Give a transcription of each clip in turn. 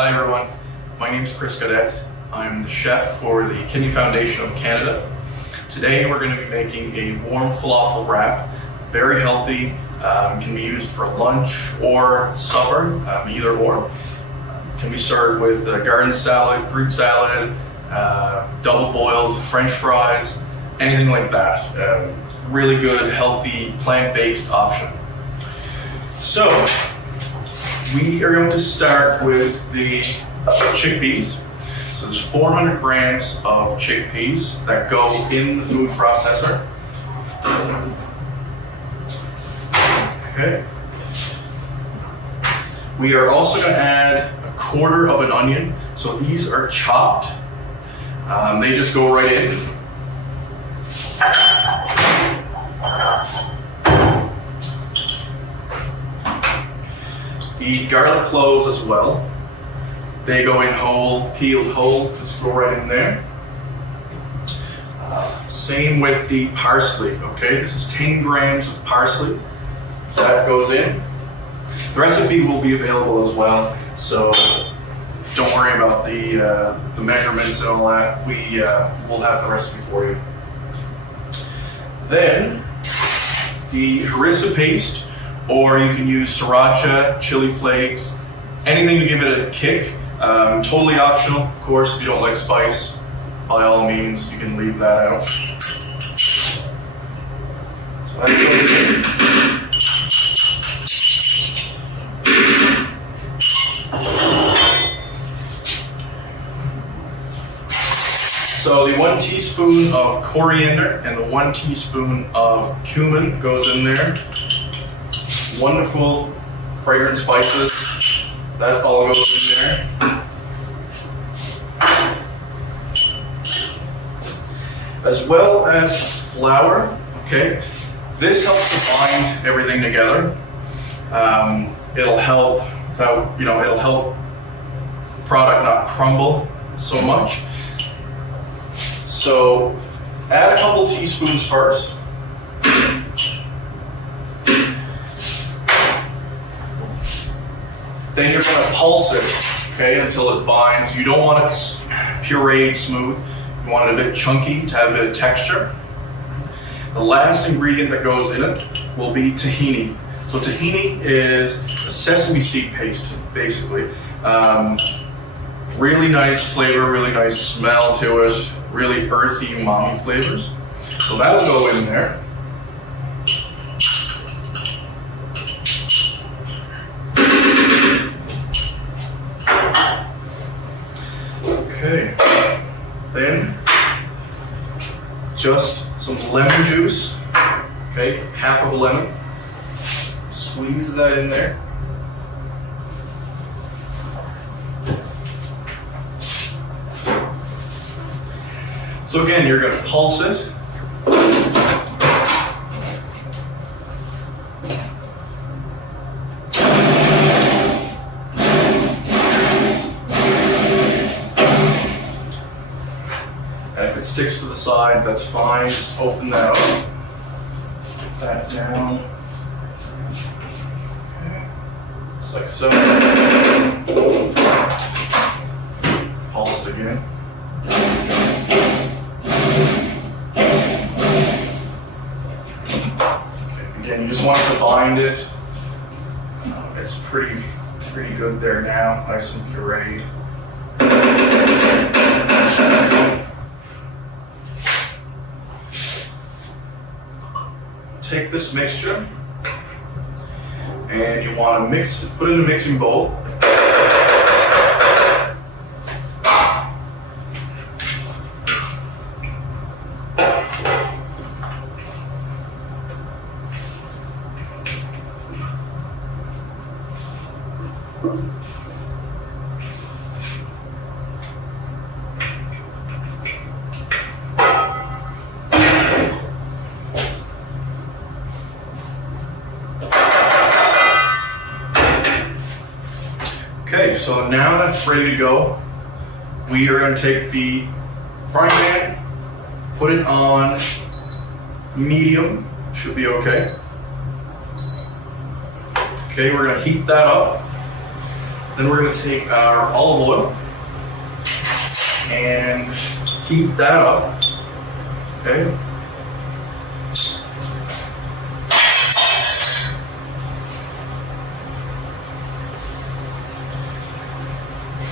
Hi everyone, my name is Kris Gaudet. I'm the chef for the Kidney Foundation of Canada. Today we're going to be making a warm falafel wrap. Very healthy, can be used for lunch or supper, either or. Can be served with garden salad, fruit salad, double boiled French fries, anything like that. Really good, healthy, plant-based option. So, we are going to start with the chickpeas. So there's 400 grams of chickpeas that go in the food processor. Okay. We are also going to add a quarter of an onion. So these are chopped. They just go right in. The garlic cloves as well. They go in whole, peeled whole, just go right in there. Same with the parsley, okay? This is 10 grams of parsley. That goes in. The recipe will be available as well, so don't worry about the measurements and all that. We'll have the recipe for you. Then, the harissa paste, or you can use sriracha, chili flakes, anything to give it a kick. Totally optional, of course. If you don't like spice, by all means, you can leave that out. So that goes in. So the 1 teaspoon of coriander and the 1 teaspoon of cumin goes in there. Wonderful fragrant spices. That all goes in there. As well as flour, okay? This helps to bind everything together. It'll help it'll help the product not crumble so much. So add a couple teaspoons first. Then you're going to pulse it, okay, until it binds. You don't want it pureed smooth. You want it a bit chunky to have a bit of texture. The last ingredient that goes in it will be tahini. So tahini is a sesame seed paste, basically. Really nice flavor, really nice smell to it, really earthy, umami flavors. So that'll go in there. Okay, then just some lemon juice, okay, half of a lemon. Squeeze that in there. So again, you're going to pulse it. And if it sticks to the side, that's fine. Just open that up. Put that down. Okay. Just like so. Pulse it again. Again, you just want to bind it. It's pretty good there now, nice and pureed. Take this mixture and you want to mix it, put it in a mixing bowl. Okay, so now that's ready to go. We are going to take the frying pan, put it on medium, should be okay. Okay, we're going to heat that up. Then we're going to take our olive oil and heat that up. Okay.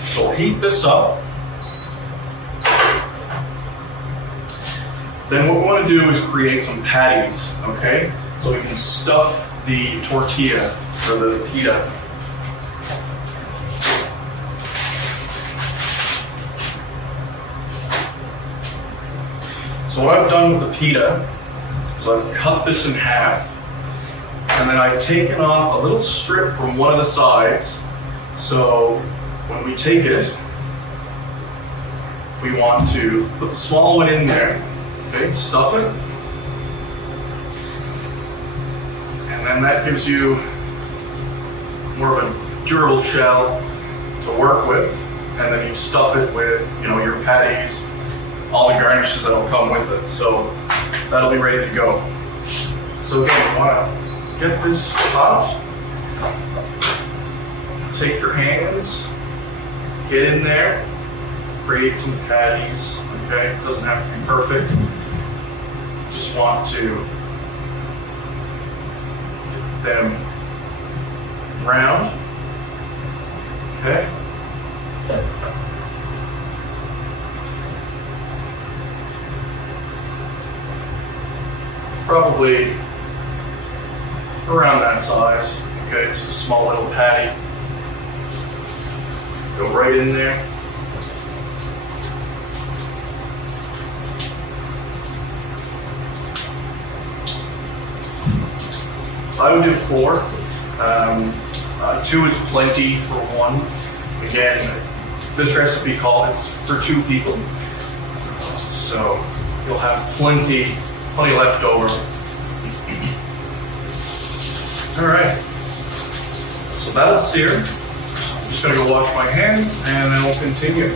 So we'll heat this up. Then what we want to do is create some patties, okay? So we can stuff the tortilla or the pita. So what I've done with the pita is I've cut this in half, and then I've taken off a little strip from one of the sides. So when we take it, we want to put the small one in there. Okay, stuff it. And then that gives you more of a durable shell to work with. And then you stuff it with, your patties, all the garnishes that'll come with it. So that'll be ready to go. So again, you want to get this hot. Take your hands, get in there, create some patties. Okay, it doesn't have to be perfect. Just want to get them round. Okay. Probably around that size. Okay, just a small little patty. Go right in there. I would do 4. 2 is plenty for one. Again, this recipe it's for 2 people. So you'll have plenty left over. All right. So that'll sear. I'm just gonna go wash my hands and then we'll continue.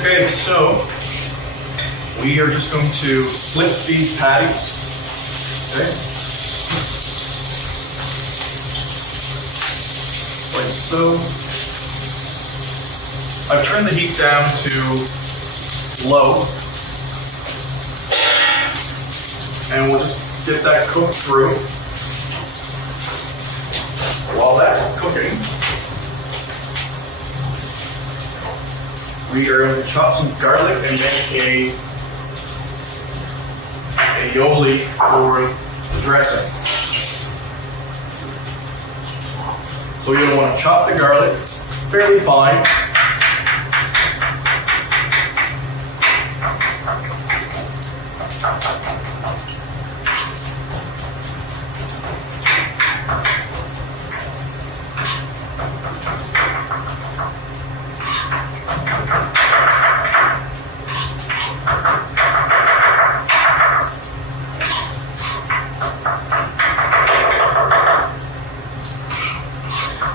Okay, so we are just going to flip these patties. Okay. Like so. I've turned the heat down to low. And we'll just get that cooked through. While that's cooking, we are going to chop some garlic and make a aioli for the dressing. So you're going to want to chop the garlic fairly fine.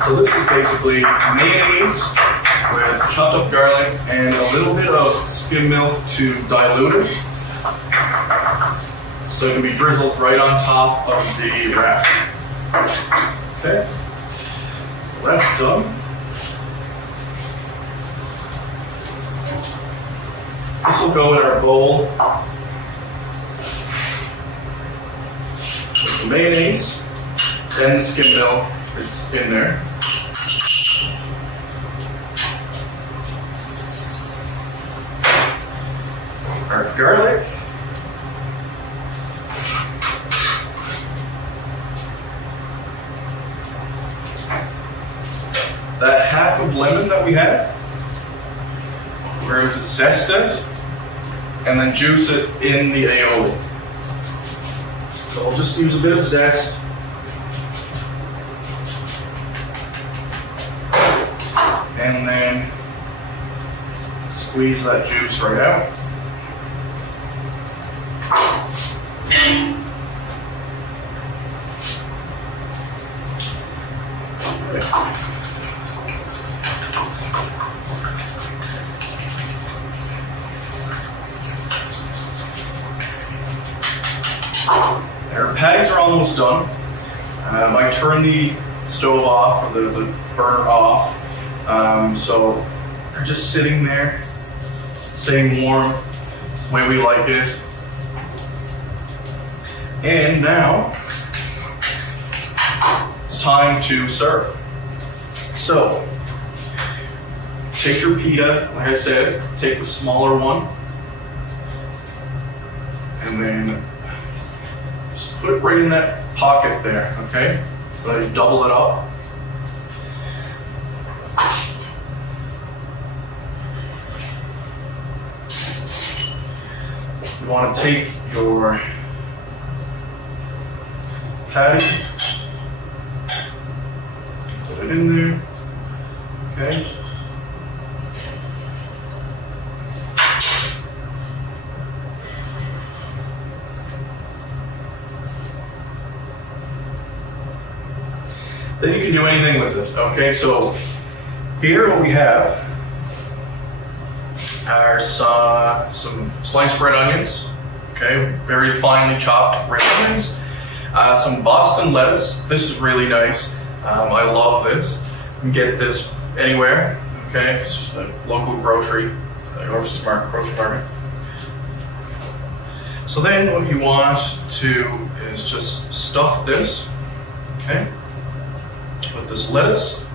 So this is basically mayonnaise with chopped up garlic and a little bit of skim milk to dilute it. So it can be drizzled right on top of the wrap. Okay, well, that's done. This will go in our bowl with the mayonnaise and the skim milk is in there. Our garlic. That half of lemon that we had, we're going to zest it and then juice it in the aioli. So we'll just use a bit of zest. And then squeeze that juice right out. Our patties are almost done. I turn the stove off or the burner off. So they're just sitting there, staying warm, the way we like it. And now it's time to serve. So take your pita, like I said, take the smaller one, and then just put it right in that pocket there, okay? So you double it up. You want to take your patty, put it in there, okay? Then you can do anything with it, okay? So here what we have are some sliced red onions, okay? Very finely chopped red onions. Some Boston lettuce. This is really nice. I love this. You can get this anywhere, okay? It's just a local grocery market. So then what you want to is just stuff this, okay, with this lettuce.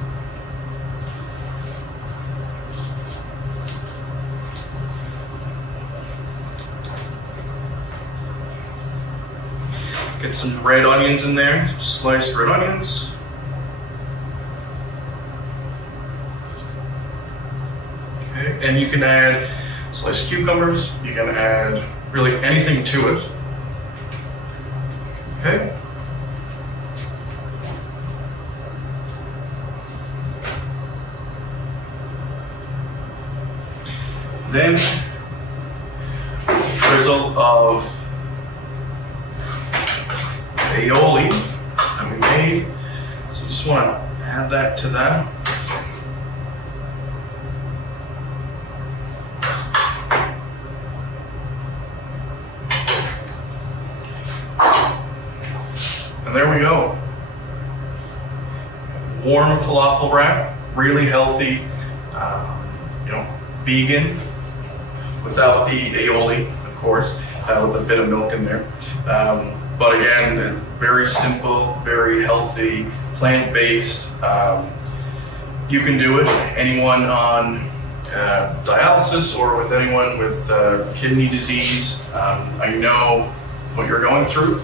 Get some red onions in there, sliced red onions. Okay, and you can add sliced cucumbers. You can add really anything to it. Okay. Then drizzle of aioli that we made. So you just want to add that to that. And there we go. Warm falafel wrap, really healthy, vegan, without the aioli, of course, with a bit of milk in there. But again, very simple, very healthy, plant-based. You can do it. Anyone on dialysis or with anyone with kidney disease, I know what you're going through.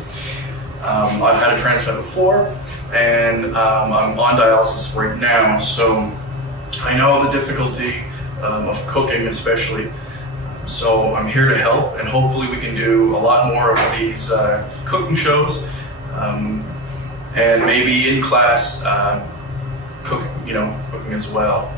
I've had a transplant before, and I'm on dialysis right now, so I know the difficulty of cooking, especially. So I'm here to help, and hopefully we can do a lot more of these cooking shows, and maybe in class cooking as well.